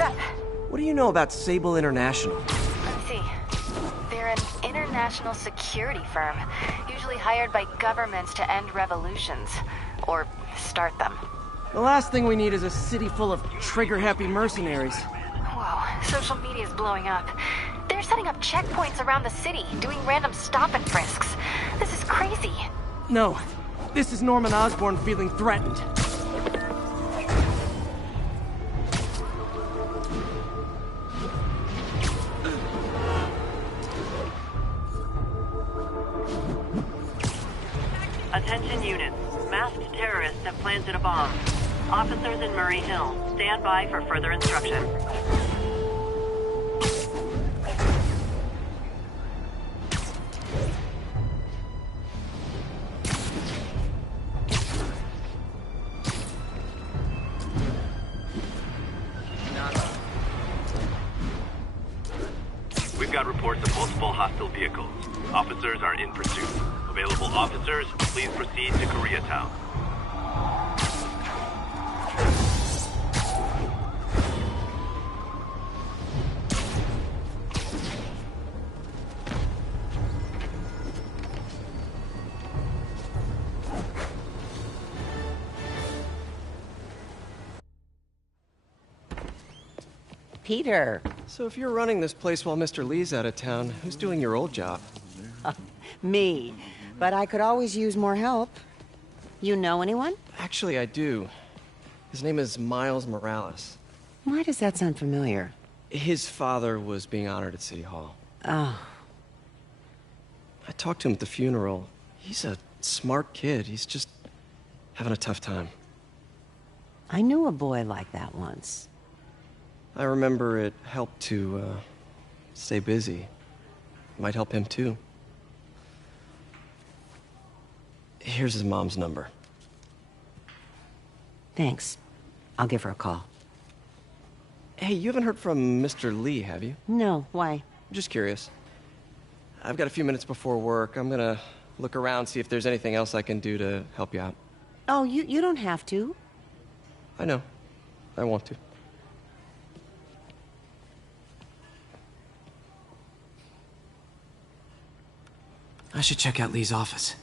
What's up? What do you know about Sable International? Let's see. They're an international security firm, usually hired by governments to end revolutions. Or start them. The last thing we need is a city full of trigger-happy mercenaries. Whoa, social media's blowing up. They're setting up checkpoints around the city, doing random stop and frisks. This is crazy. No, this is Norman Osborn feeling threatened. Attention units. Masked terrorists have planted a bomb. Officers in Murray Hill, stand by for further instruction. We've got reports of multiple hostile vehicles. Officers are in pursuit. Available officers, please proceed to Koreatown. Peter. So if you're running this place while Mr. Lee's out of town, who's doing your old job? Me. But I could always use more help. You know anyone? Actually, I do. His name is Miles Morales. Why does that sound familiar? His father was being honored at City Hall. Oh. I talked to him at the funeral. He's a smart kid. He's just having a tough time. I knew a boy like that once. I remember it helped to, stay busy. Might help him, too. Here's his mom's number. Thanks. I'll give her a call. Hey, you haven't heard from Mr. Lee, have you? No, why? Just curious. I've got a few minutes before work. I'm gonna look around, see if there's anything else I can do to help you out. Oh, you don't have to. I know. I want to. I should check out Lee's office.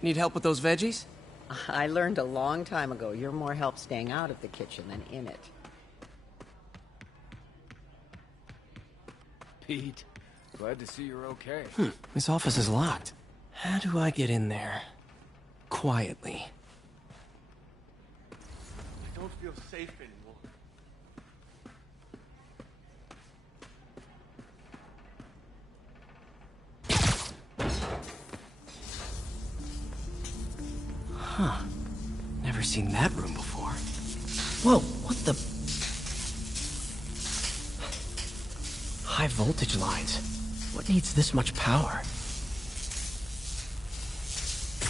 Need help with those veggies? I learned a long time ago you're more help staying out of the kitchen than in it. Pete, glad to see you're okay. This office is locked. How do I get in there? Quietly. I don't feel safe anymore. Huh. Never seen that room before. Whoa, what the... High voltage lines. What needs this much power?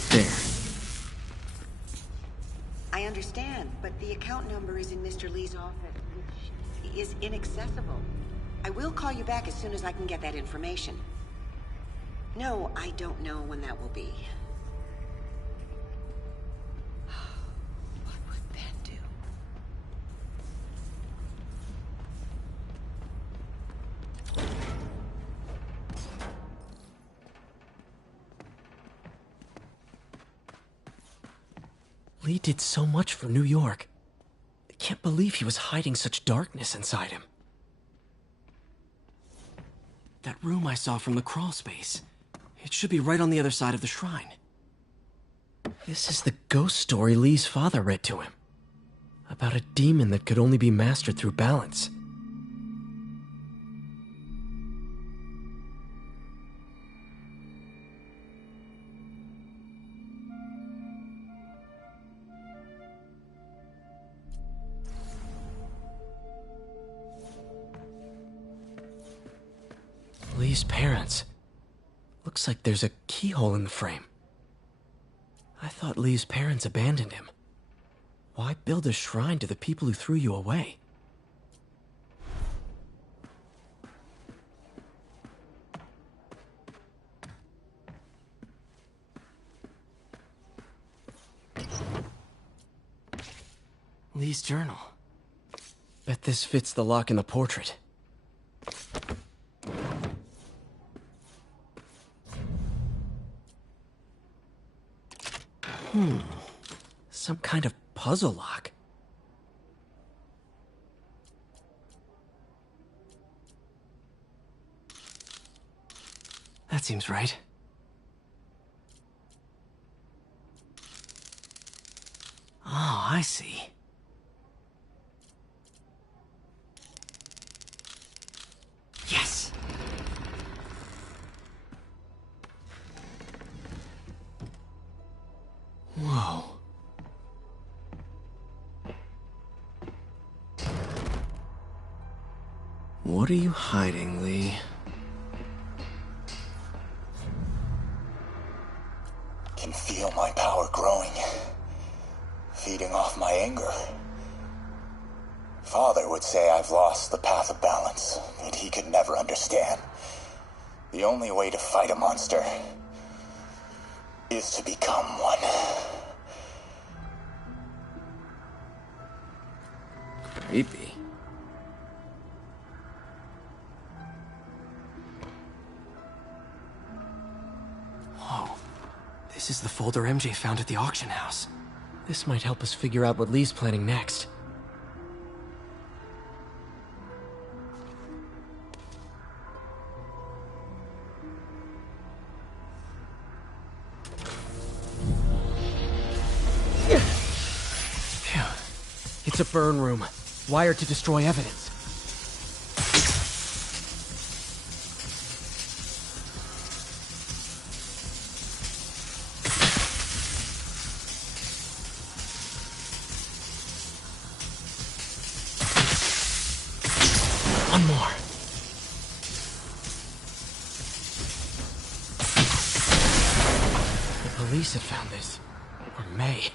There. I understand, but the account number is in Mr. Lee's office, which is inaccessible. I will call you back as soon as I can get that information. No, I don't know when that will be. What would that do? Lee did so much for New York. I can't believe he was hiding such darkness inside him. That room I saw from the crawl space. It should be right on the other side of the shrine. This is the ghost story Lee's father read to him. About a demon that could only be mastered through balance. Lee's parents. Looks like there's a keyhole in the frame. I thought Lee's parents abandoned him. Why build a shrine to the people who threw you away? Lee's journal. Bet this fits the lock in the portrait. Some kind of puzzle lock. That seems right. Oh, I see. Yes! Whoa. What are you hiding, Lee? Can feel my power growing, feeding off my anger. Father would say I've lost the path of balance that he could never understand. The only way to fight a monster is to become one. Creepy. Whoa. This is the folder MJ found at the auction house. This might help us figure out what Lee's planning next. Phew. It's a burn room, wired to destroy evidence. One more. The police had found this. Or may.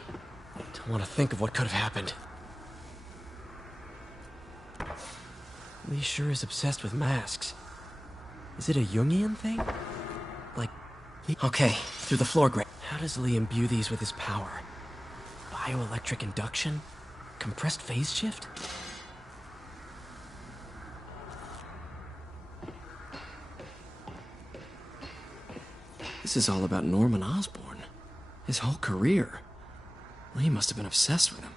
Don't want to think of what could have happened. Lee sure is obsessed with masks. Is it a Jungian thing? Like... Okay, through the floor grate. How does Lee imbue these with his power? Bioelectric induction? Compressed phase shift? This is all about Norman Osborn. His whole career. Lee must have been obsessed with him.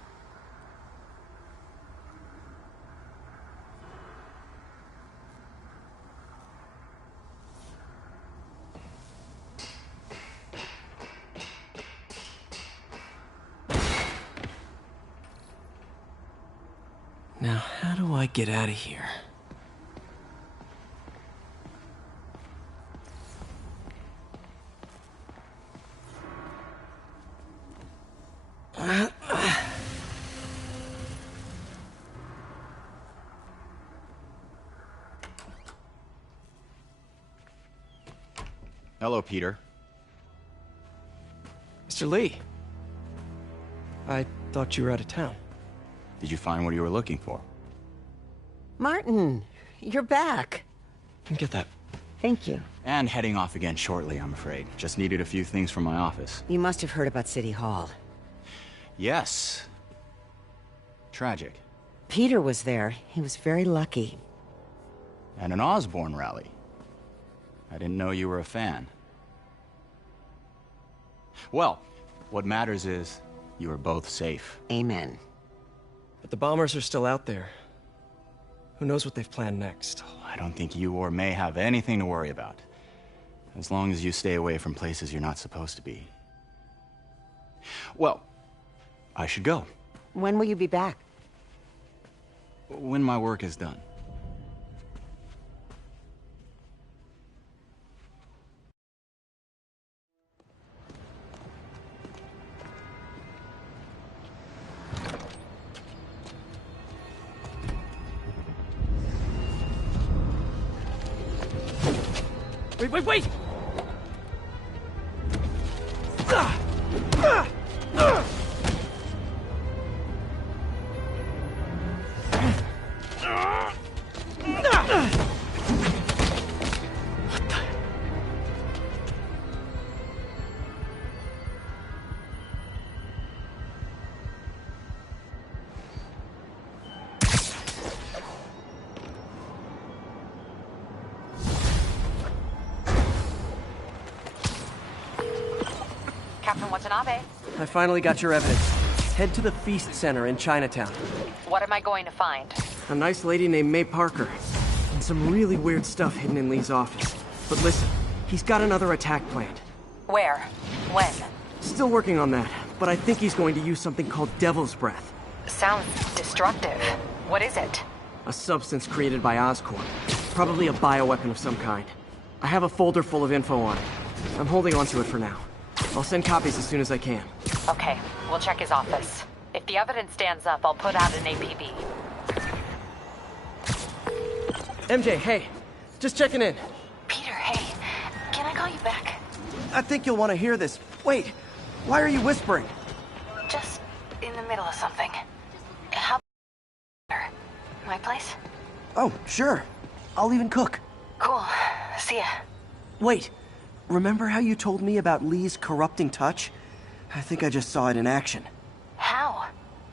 Now, how do I get out of here? Hello, Peter. Mr. Lee. I thought you were out of town. Did you find what you were looking for? Martin, you're back. Get that. Thank you. And heading off again shortly, I'm afraid. Just needed a few things from my office. You must have heard about City Hall. Yes. Tragic. Peter was there. He was very lucky. And an Osborn rally. I didn't know you were a fan. Well, what matters is you are both safe. Amen. But the bombers are still out there. Who knows what they've planned next? I don't think you or May have anything to worry about. As long as you stay away from places you're not supposed to be. Well, I should go. When will you be back? When my work is done. Wait! Watanabe. I finally got your evidence. Head to the Feast Center in Chinatown. What am I going to find? A nice lady named May Parker. And some really weird stuff hidden in Lee's office. But listen, he's got another attack planned. Where? When? Still working on that, but I think he's going to use something called Devil's Breath. Sounds destructive. What is it? A substance created by Oscorp. Probably a bioweapon of some kind. I have a folder full of info on it. I'm holding on to it for now. I'll send copies as soon as I can. Okay, we'll check his office. If the evidence stands up, I'll put out an APB. MJ, hey. Just checking in. Peter, hey. Can I call you back? I think you'll want to hear this. Wait, why are you whispering? Just in the middle of something. How my place? Oh, sure. I'll even cook. Cool. See ya. Wait, remember how you told me about Lee's corrupting touch? I think I just saw it in action. How?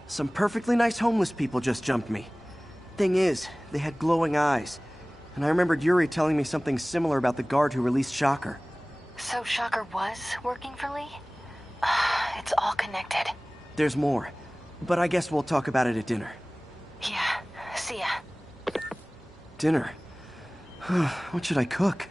Some perfectly nice homeless people just jumped me. Thing is, they had glowing eyes. And I remembered Yuri telling me something similar about the guard who released Shocker. So Shocker was working for Lee? It's all connected. There's more. But I guess we'll talk about it at dinner. Yeah. See ya. Dinner? What should I cook?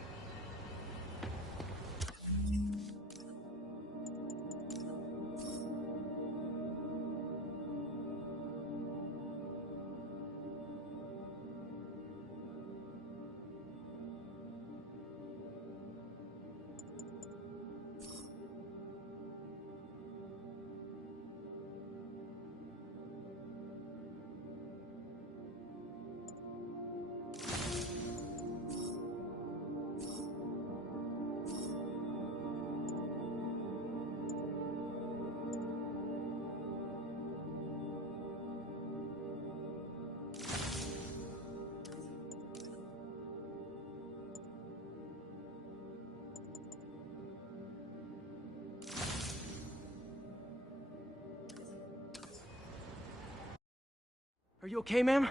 Are you okay, ma'am?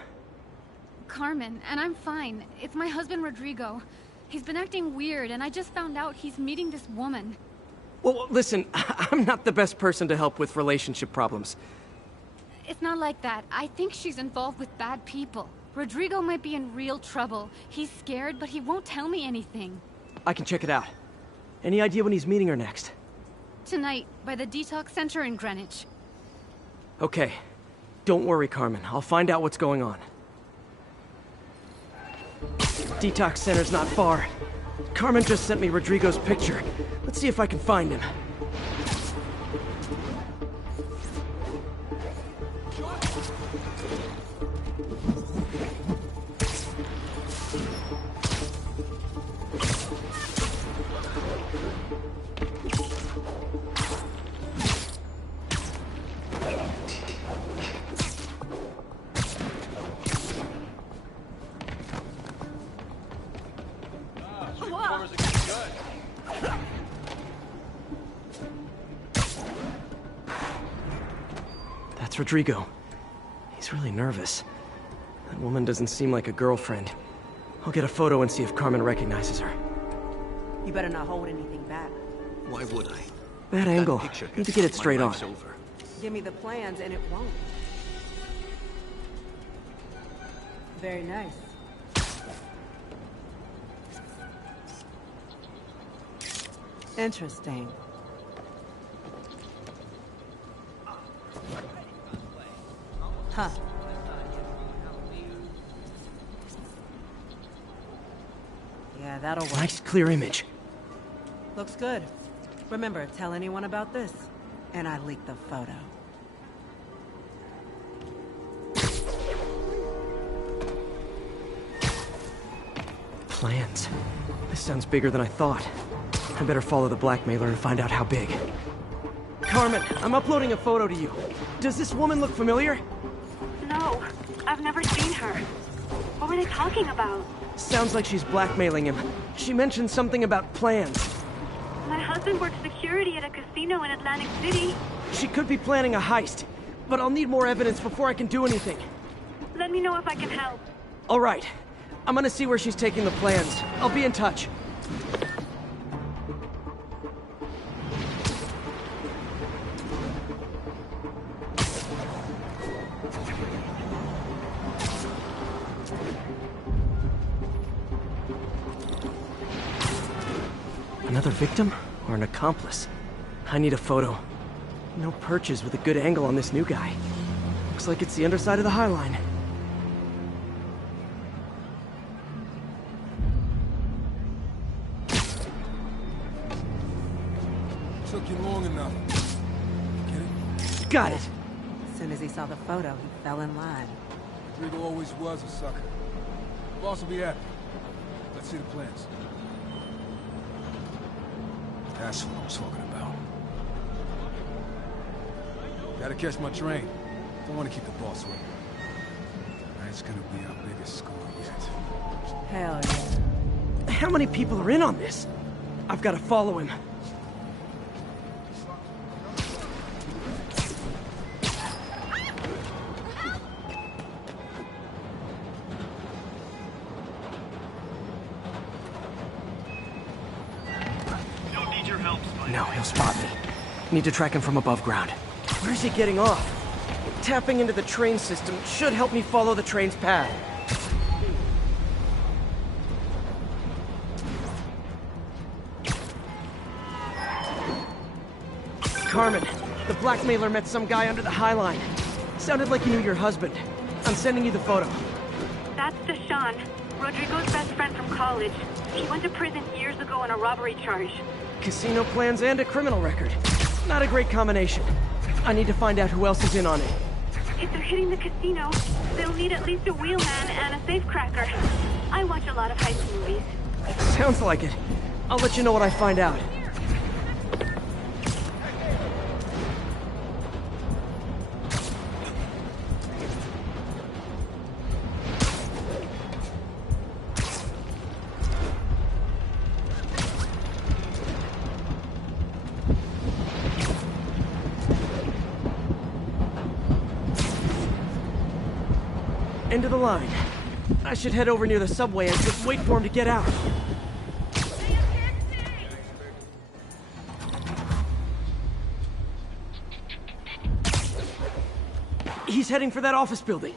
Carmen, and I'm fine. It's my husband, Rodrigo. He's been acting weird, and I just found out he's meeting this woman. Well, listen, I'm not the best person to help with relationship problems. It's not like that. I think she's involved with bad people. Rodrigo might be in real trouble. He's scared, but he won't tell me anything. I can check it out. Any idea when he's meeting her next? Tonight, by the detox center in Greenwich. Okay. Don't worry, Carmen. I'll find out what's going on. Detox center's not far. Carmen just sent me Rodrigo's picture. Let's see if I can find him. That's Rodrigo. He's really nervous. That woman doesn't seem like a girlfriend. I'll get a photo and see if Carmen recognizes her. You better not hold anything back. Why would I? Bad angle. Need to get it straight on. Over. Give me the plans and it won't. Very nice. Interesting. Huh. Yeah, that'll work. Nice clear image. Looks good. Remember, tell anyone about this, and I leak the photo. Plans. This sounds bigger than I thought. I better follow the blackmailer and find out how big. Carmen, I'm uploading a photo to you. Does this woman look familiar? No, I've never seen her. What were they talking about? Sounds like she's blackmailing him. She mentioned something about plans. My husband works security at a casino in Atlantic City. She could be planning a heist, but I'll need more evidence before I can do anything. Let me know if I can help. All right. I'm gonna see where she's taking the plans. I'll be in touch. another victim or an accomplice? I need a photo. No perches with a good angle on this new guy. Looks like it's the underside of the High Line. Took you long enough. Get it? Got it! As soon as he saw the photo, he fell in line. Rodrigo always was a sucker. Boss will be happy. Let's see the plans. That's what I'm talking about. Gotta catch my train. Don't want to keep the boss waiting. Tonight's gonna be our biggest score yet. Hell yeah. How many people are in on this? I've got to follow him. No, he'll spot me. Need to track him from above ground. Where's he getting off? Tapping into the train system should help me follow the train's path. Carmen, the blackmailer met some guy under the High Line. Sounded like he knew your husband. I'm sending you the photo. That's Deshaun, Rodrigo's best friend from college. He went to prison years ago on a robbery charge. Casino plans and a criminal record. Not a great combination. I need to find out who else is in on it. If they're hitting the casino, they'll need at least a wheelman and a safecracker. I watch a lot of heist movies. Sounds like it. I'll let you know what I find out. End of the line. I should head over near the subway and just wait for him to get out. He's heading for that office building.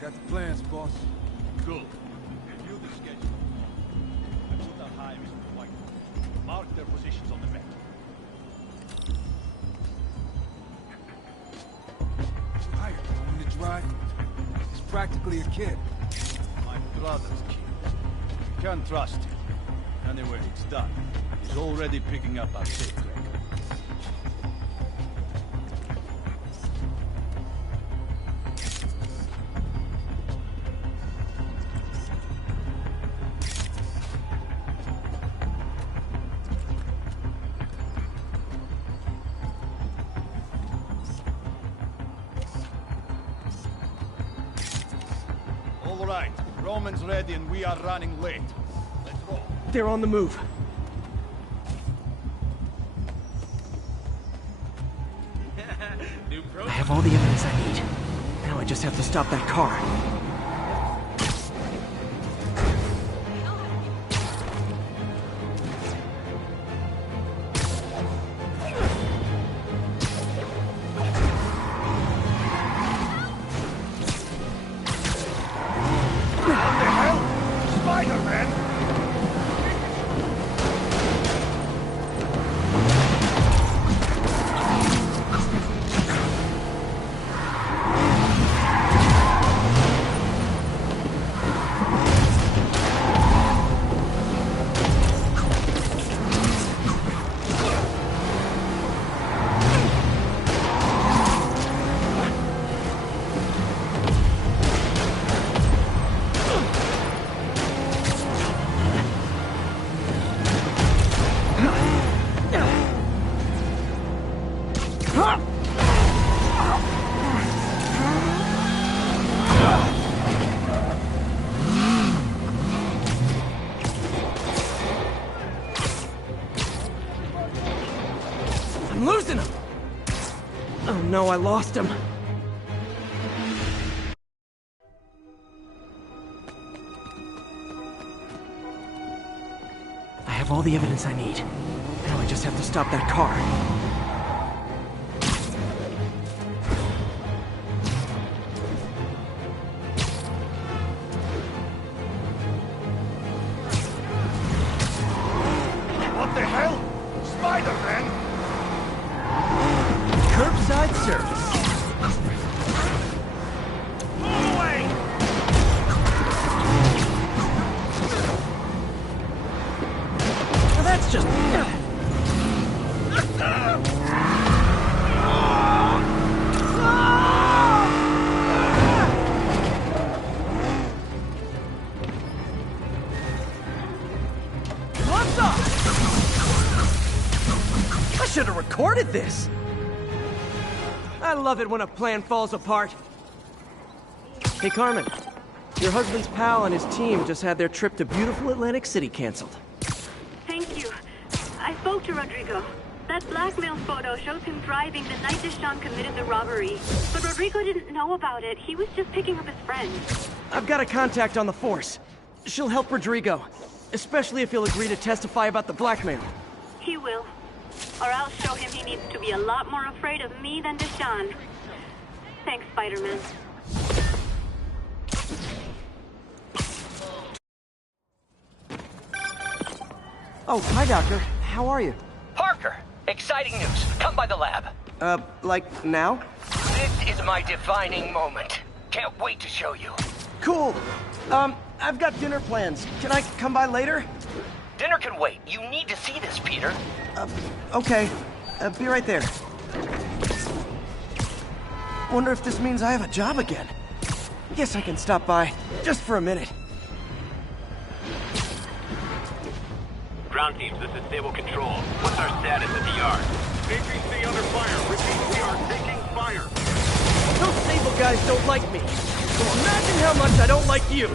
Got the plans, boss. Good. Review the schedule. I put out hires for the White House. Mark their positions on the map. Hired him to drive. He's practically a kid. My brother's kid. You can't trust him. Anyway, it's done. He's already picking up our safecracker. All right, Roman's ready and we are running late. Let's roll. They're on the move. I have all the evidence I need. Now I just have to stop that car. Spiderman! no, I lost him. I have all the evidence I need. Now I just have to stop that car. What the hell? Spiderman! Curbside service. Move away! Now that's just... What's up? I should have recorded this. I love it when a plan falls apart. Hey, Carmen. Your husband's pal and his team just had their trip to beautiful Atlantic City canceled. Thank you. I spoke to Rodrigo. That blackmail photo shows him driving the night Deshawn committed the robbery. But Rodrigo didn't know about it. He was just picking up his friend. I've got a contact on the force. She'll help Rodrigo, especially if he'll agree to testify about the blackmail. He will. Or I'll show him he needs to be a lot more afraid of me than Deshawn. Thanks, Spiderman. Oh, hi, Doctor. How are you? Parker, exciting news. Come by the lab. Like now? This is my defining moment. Can't wait to show you. Cool. I've got dinner plans. Can I come by later? Dinner can wait. You need to see this, Peter. Okay. Be right there. Wonder if this means I have a job again. Guess I can stop by, just for a minute. Ground teams, this is Stable Control. What's our status at the yard? APC under fire. Repeat, we are taking fire. Those Sable guys don't like me. So imagine how much I don't like you.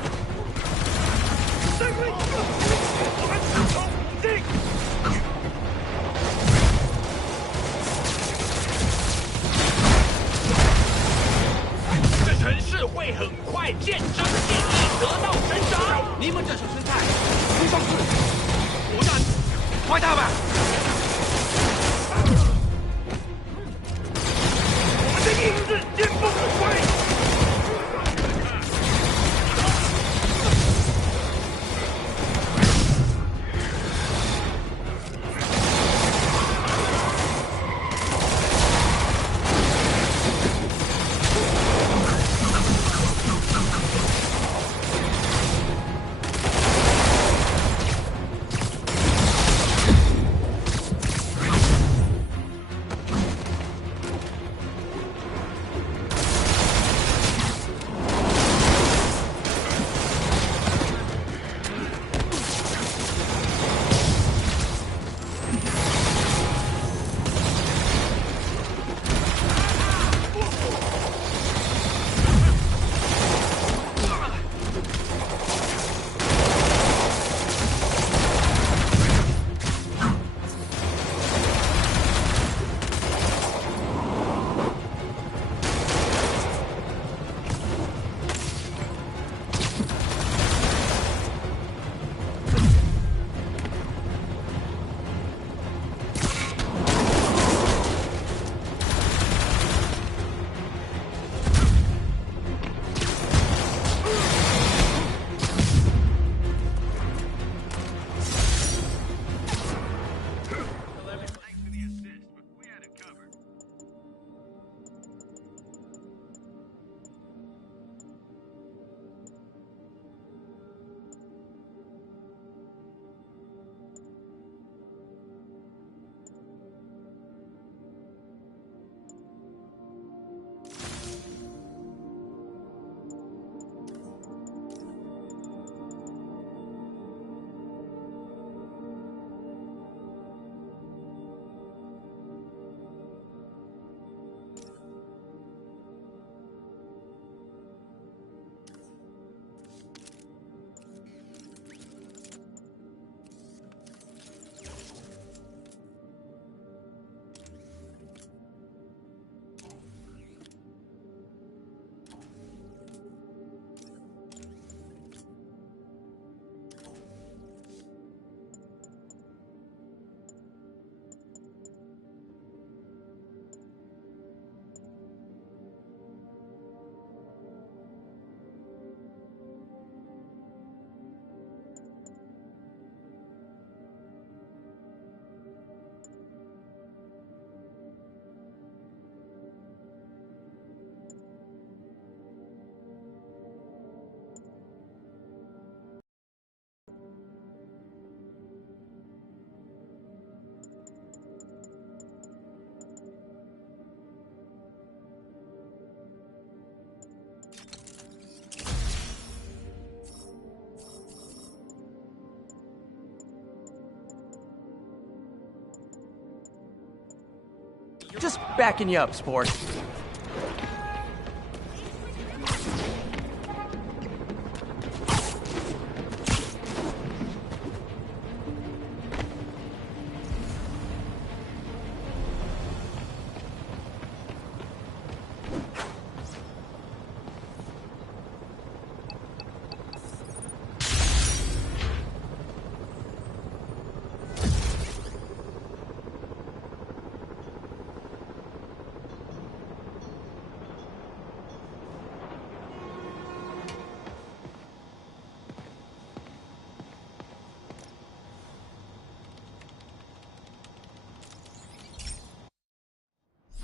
Just backing you up, sport.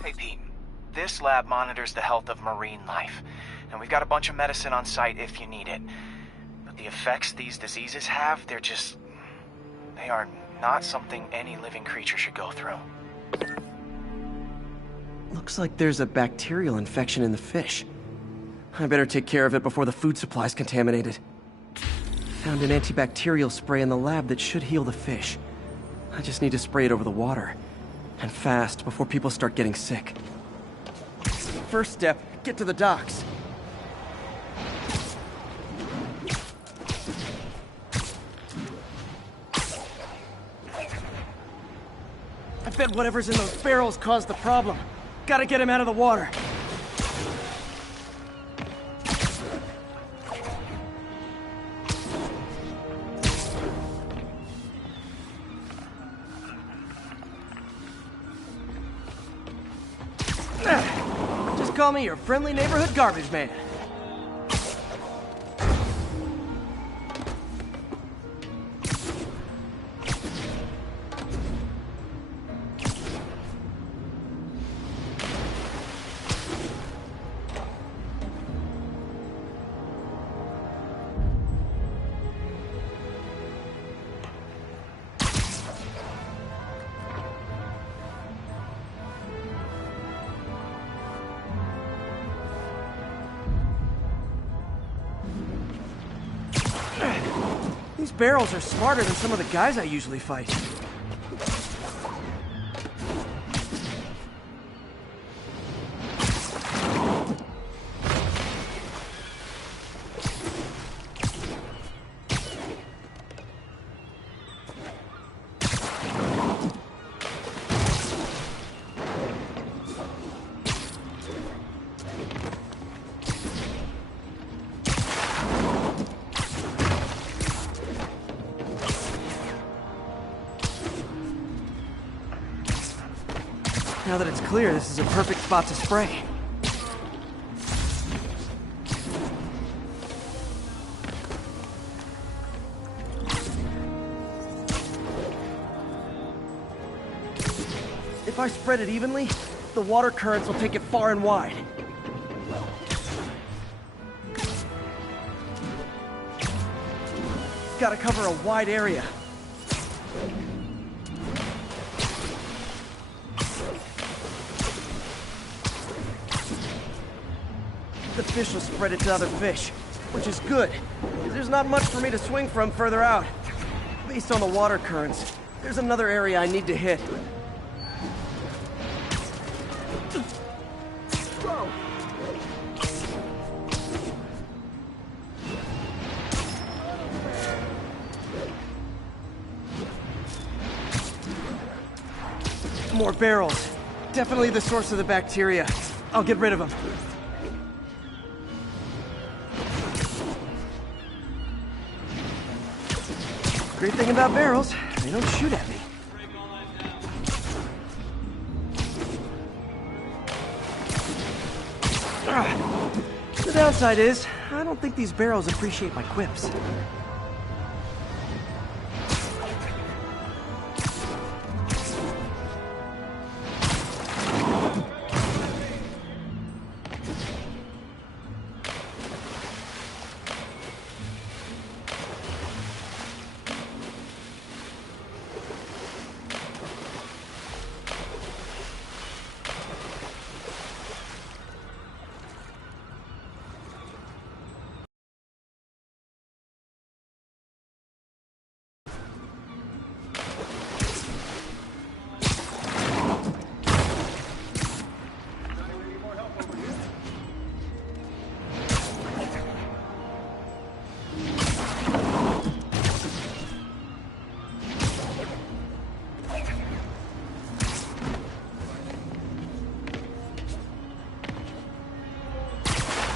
Hey Pete, this lab monitors the health of marine life, and we've got a bunch of medicine on site if you need it. But the effects these diseases have, they are not something any living creature should go through. Looks like there's a bacterial infection in the fish. I better take care of it before the food supply's contaminated. Found an antibacterial spray in the lab that should heal the fish. I just need to spray it over the water. And fast, before people start getting sick. First step, get to the docks. I bet whatever's in those barrels caused the problem. Gotta get him out of the water. Just call me your friendly neighborhood garbage man. These barrels are smarter than some of the guys I usually fight. Now that it's clear, this is a perfect spot to spray. If I spread it evenly, the water currents will take it far and wide. Gotta cover a wide area. The fish will spread it to other fish, which is good, because there's not much for me to swing from further out. Based on the water currents, there's another area I need to hit. More barrels. Definitely the source of the bacteria. I'll get rid of them. Great thing about barrels, they don't shoot at me. The downside is, I don't think these barrels appreciate my quips.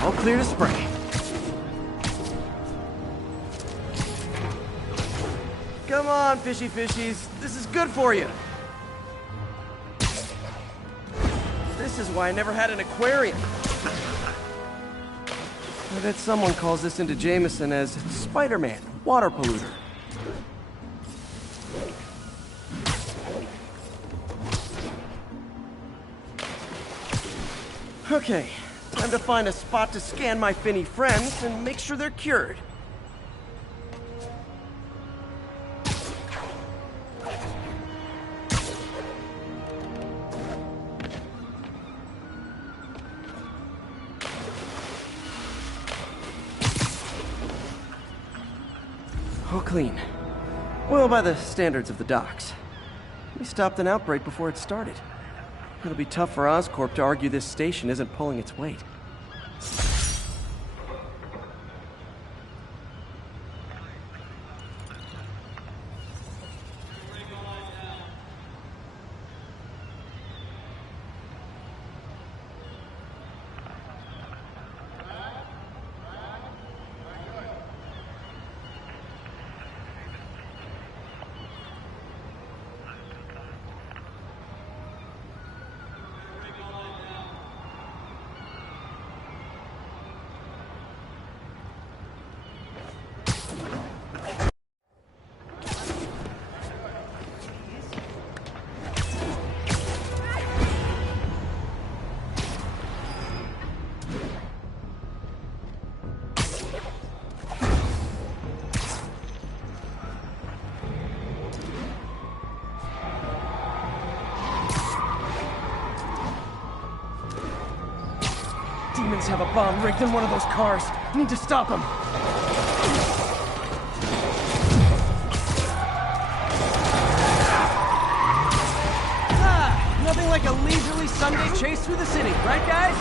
All clear to spray. Come on, fishy fishies. This is good for you. This is why I never had an aquarium. I bet someone calls this into Jameson as Spiderman, water polluter. Okay, time to find a spot to scan my finny friends and make sure they're cured. All clean. Well, by the standards of the docks. We stopped an outbreak before it started. It'll be tough for Oscorp to argue this station isn't pulling its weight. Demons have a bomb rigged in one of those cars. Need to stop them. Nothing like a leisurely Sunday chase through the city, right, guys?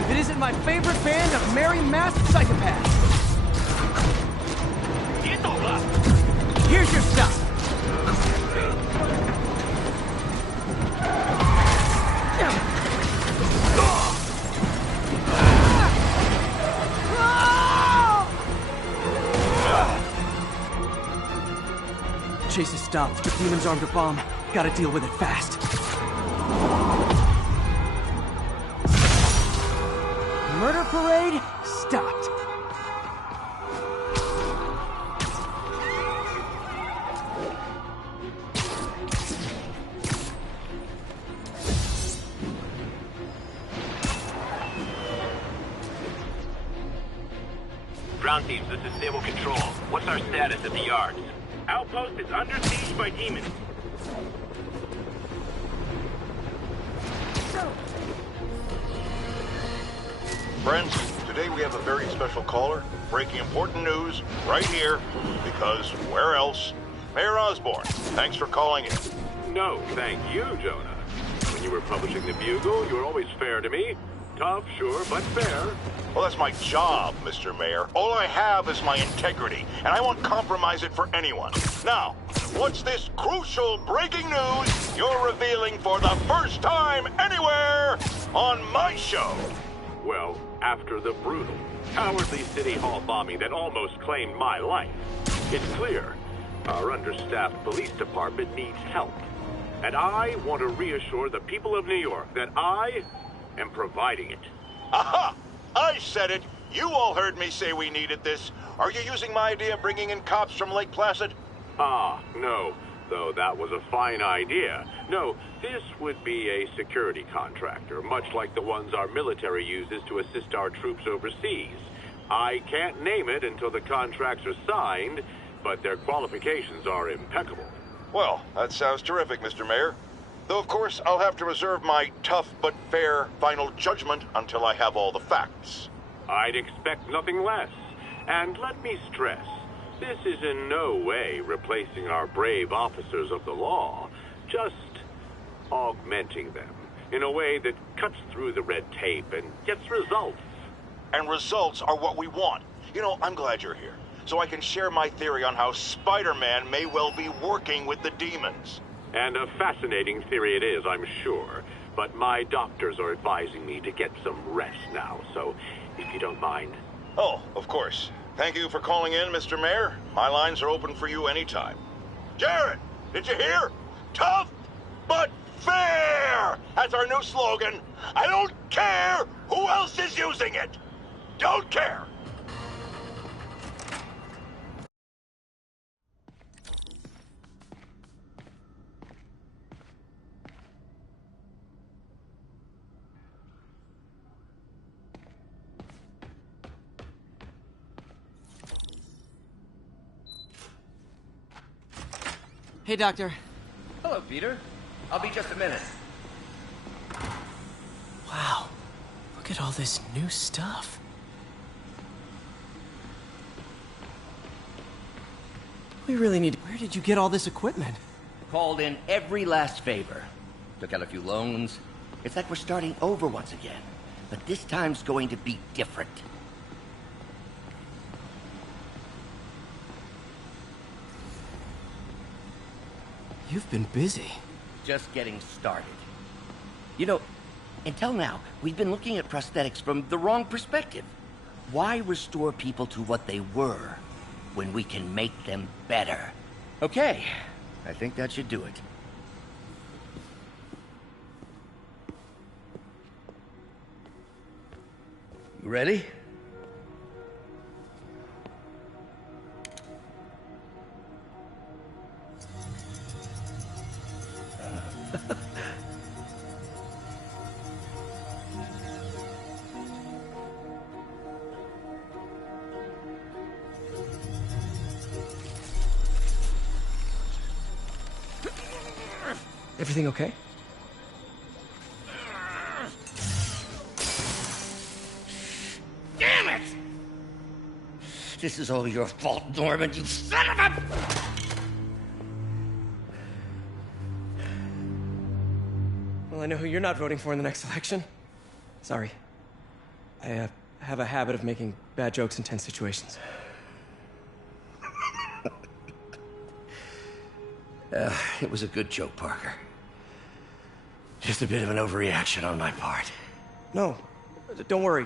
If it isn't my favorite band of merry masked psychopaths. Here's your stuff. Chase is stopped, but Demon's armed a bomb. Gotta deal with it fast. Murder parade stopped. Ground teams, this is Stable Control. What's our status at the yards? Outpost is under siege by demons. Friends, today we have a very special caller, breaking important news right here, because where else? Mayor Osborn, thanks for calling in. No, thank you, Jonah. When you were publishing the Bugle, you were always fair to me. Tough, sure, but fair. Well, that's my job, Mr. Mayor. All I have is my integrity, and I won't compromise it for anyone. Now, what's this crucial breaking news you're revealing for the first time anywhere on my show? Well, after the brutal, cowardly City Hall bombing that almost claimed my life, it's clear our understaffed police department needs help. And I want to reassure the people of New York that I am providing it. Aha! I said it! You all heard me say we needed this. Are you using my idea of bringing in cops from Lake Placid? Ah, no. Though that was a fine idea. No, this would be a security contractor, much like the ones our military uses to assist our troops overseas. I can't name it until the contracts are signed, but their qualifications are impeccable. Well, that sounds terrific, Mr. Mayor. Though, of course, I'll have to reserve my tough but fair final judgment until I have all the facts. I'd expect nothing less. And let me stress, this is in no way replacing our brave officers of the law, just augmenting them in a way that cuts through the red tape and gets results. And results are what we want. You know, I'm glad you're here, so I can share my theory on how Spider-Man may well be working with the demons. And a fascinating theory it is, I'm sure. But my doctors are advising me to get some rest now, so if you don't mind. Oh, of course. Thank you for calling in, Mr. Mayor. My lines are open for you anytime. Jared, did you hear? Tough, but fair! That's our new slogan. I don't care who else is using it. Don't care. Hey, Doctor. Hello, Peter. I'll be just a minute. Wow. Look at all this new stuff. We really need... Where did you get all this equipment? Called in every last favor. Took out a few loans. It's like we're starting over once again. But this time's going to be different. You've been busy. Just getting started. You know, until now, we've been looking at prosthetics from the wrong perspective. Why restore people to what they were when we can make them better? Okay, I think that should do it. You ready? Everything okay? Damn it! This is all your fault, Norman, you son of a... Well, I know who you're not voting for in the next election. Sorry. I have a habit of making bad jokes in tense situations. It was a good joke, Parker. Just a bit of an overreaction on my part. No, don't worry.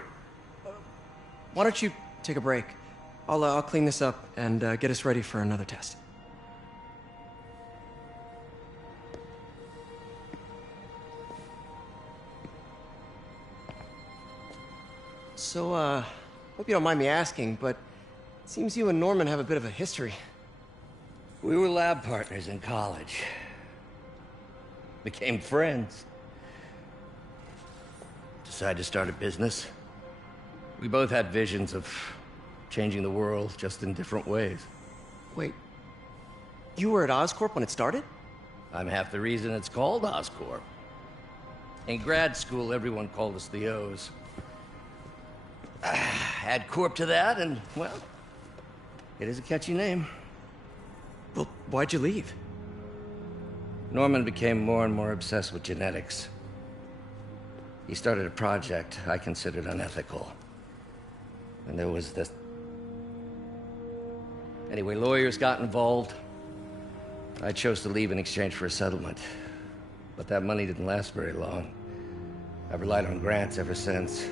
Why don't you take a break? I'll clean this up and get us ready for another test. So, hope you don't mind me asking, but it seems you and Norman have a bit of a history. We were lab partners in college. Became friends. Decided to start a business. We both had visions of changing the world, just in different ways. Wait, you were at Oscorp when it started? I'm half the reason it's called Oscorp. In grad school, everyone called us the O's. Add Corp to that, and, well, it is a catchy name. Well, why'd you leave? Norman became more and more obsessed with genetics. He started a project I considered unethical. And there was this... Anyway, lawyers got involved. I chose to leave in exchange for a settlement. But that money didn't last very long. I've relied on grants ever since.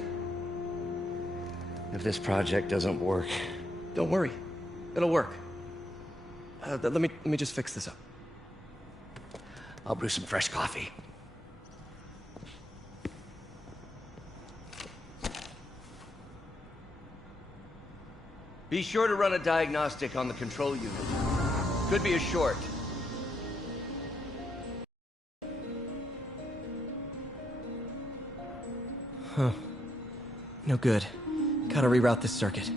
If this project doesn't work... Don't worry. It'll work. Let me just fix this up. I'll brew some fresh coffee. Be sure to run a diagnostic on the control unit. Could be a short. Huh. No good. Gotta reroute this circuit.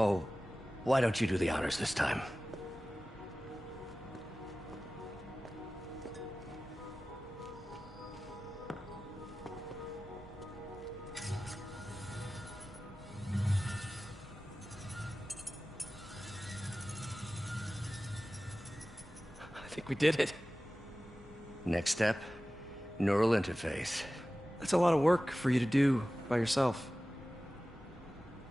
Oh, why don't you do the honors this time? I think we did it. Next step, neural interface. That's a lot of work for you to do by yourself.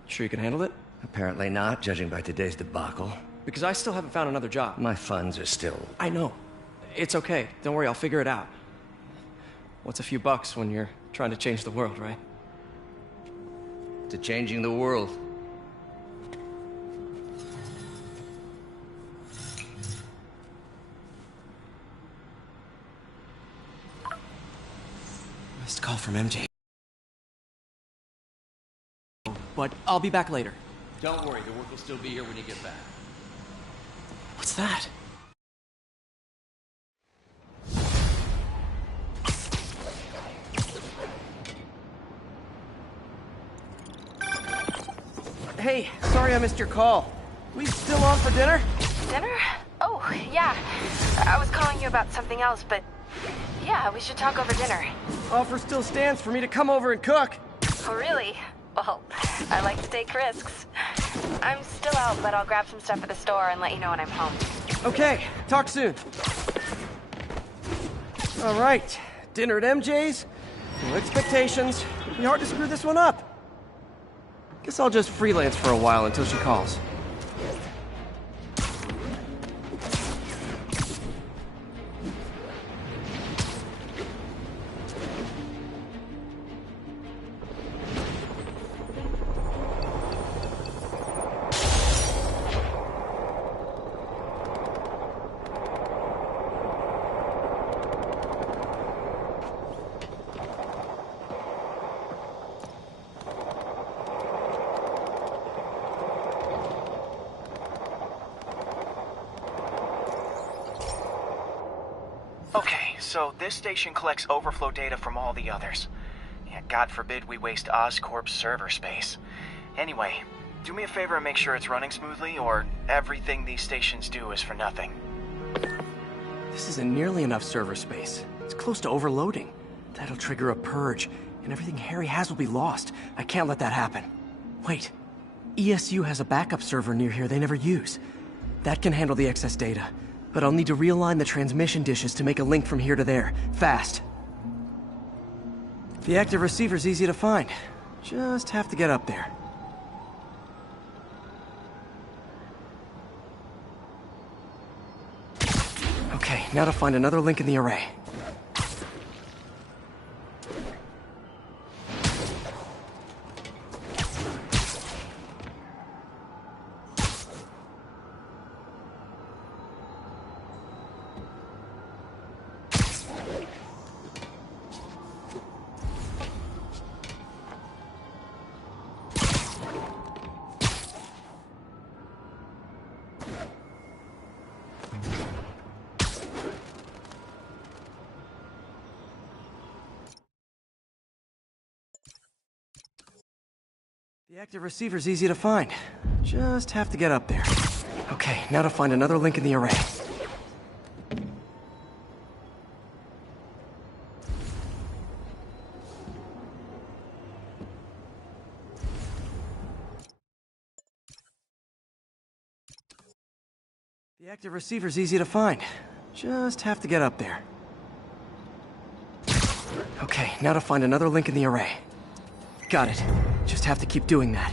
Sure you can handle it? Apparently not, judging by today's debacle. Because I still haven't found another job. My funds are still... I know. It's okay. Don't worry, I'll figure it out. What's a few bucks when you're trying to change the world, right? To changing the world. Missed call from MJ. But I'll be back later. Don't worry, the work will still be here when you get back. What's that? Hey, sorry I missed your call. We still on for dinner? Dinner? Oh, yeah. I was calling you about something else, but yeah, we should talk over dinner. Offer still stands for me to come over and cook. Oh, really? Well, I like to take risks. I'm still out, but I'll grab some stuff at the store and let you know when I'm home. Okay, talk soon. All right, dinner at MJ's. No expectations. It'll be hard to screw this one up. Guess I'll just freelance for a while until she calls. Okay, so this station collects overflow data from all the others. Yeah, God forbid we waste Oscorp's server space. Anyway, do me a favor and make sure it's running smoothly, or everything these stations do is for nothing. This isn't nearly enough server space. It's close to overloading. That'll trigger a purge, and everything Harry has will be lost. I can't let that happen. Wait. ESU has a backup server near here they never use. That can handle the excess data. But I'll need to realign the transmission dishes to make a link from here to there. Fast. The active receiver's easy to find. Just have to get up there. Okay, now to find another link in the array. The active receiver's easy to find. Just have to get up there. Okay, now to find another link in the array. The active receiver's easy to find. Just have to get up there. Okay, now to find another link in the array. Got it. Just have to keep doing that.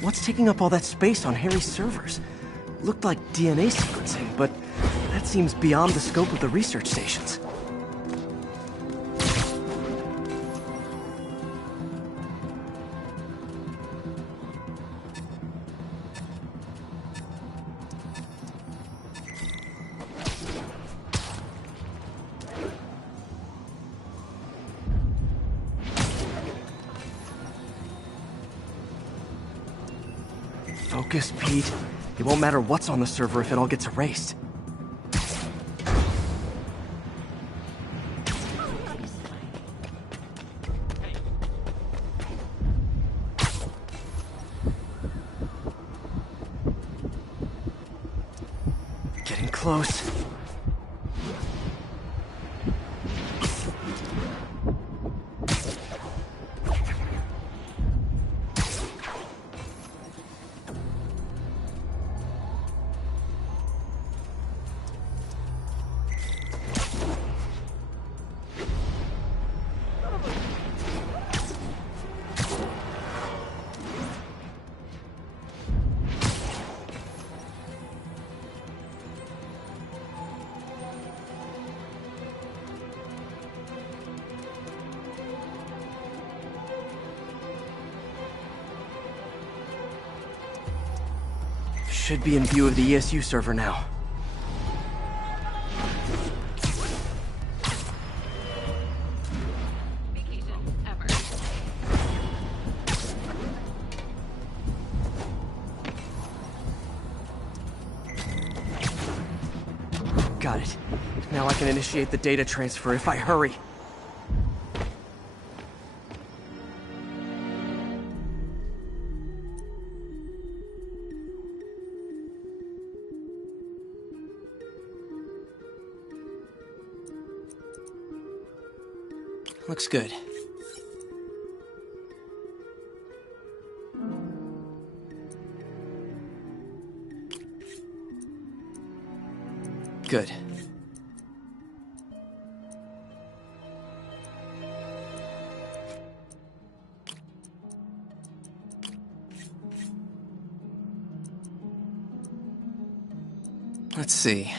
What's taking up all that space on Harry's servers? Looked like DNA sequencing, but that seems beyond the scope of the research stations. Focus, Pete. It won't matter what's on the server if it all gets erased. Getting close. Should be in view of the ESU server now. Got it. Now I can initiate the data transfer if I hurry. Looks good. Good. Let's see.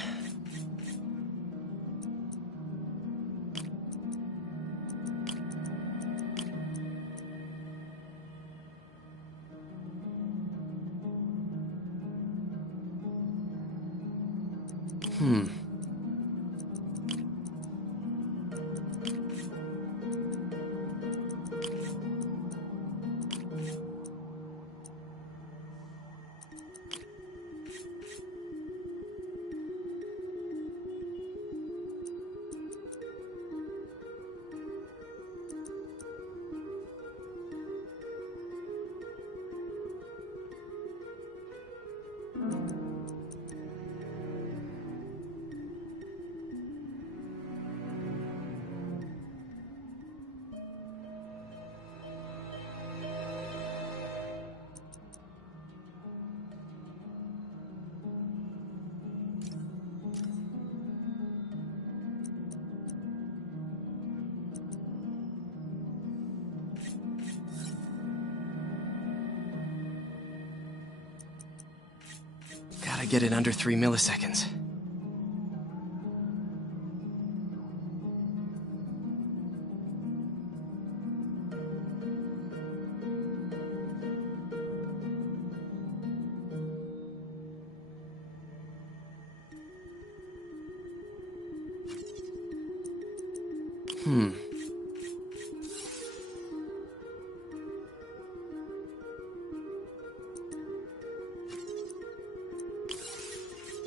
Gotta get it under 3 milliseconds.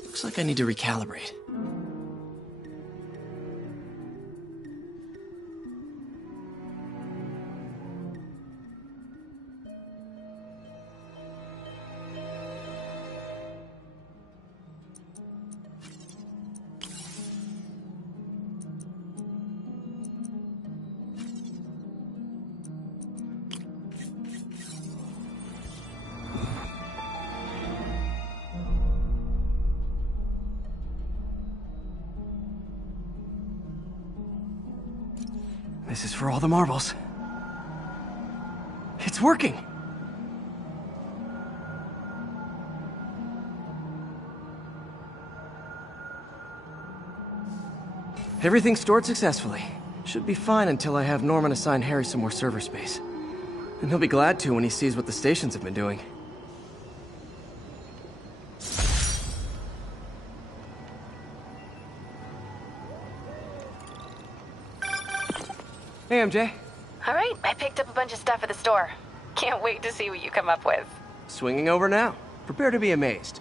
Looks like I need to recalibrate. This is for all the marbles. It's working! Everything stored successfully. Should be fine until I have Norman assign Harry some more server space. And he'll be glad to when he sees what the stations have been doing. Hey, MJ. All right, I picked up a bunch of stuff at the store. Can't wait to see what you come up with. Swinging over now. Prepare to be amazed.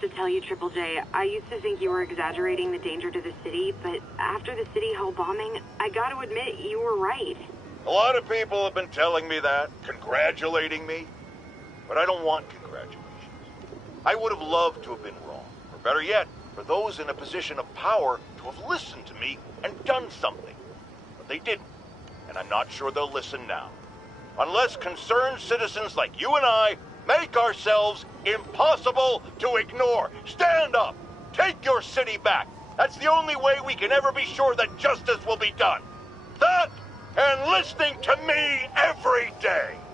have to tell you, Triple J, I used to think you were exaggerating the danger to the city, but after the City Hall bombing, I gotta admit, you were right. A lot of people have been telling me that, congratulating me, but I don't want congratulations. I would have loved to have been wrong, or better yet, for those in a position of power to have listened to me and done something. But they didn't, and I'm not sure they'll listen now. Unless concerned citizens like you and I make ourselves impossible to ignore. Stand up! Take your city back! That's the only way we can ever be sure that justice will be done. That and listening to me every day!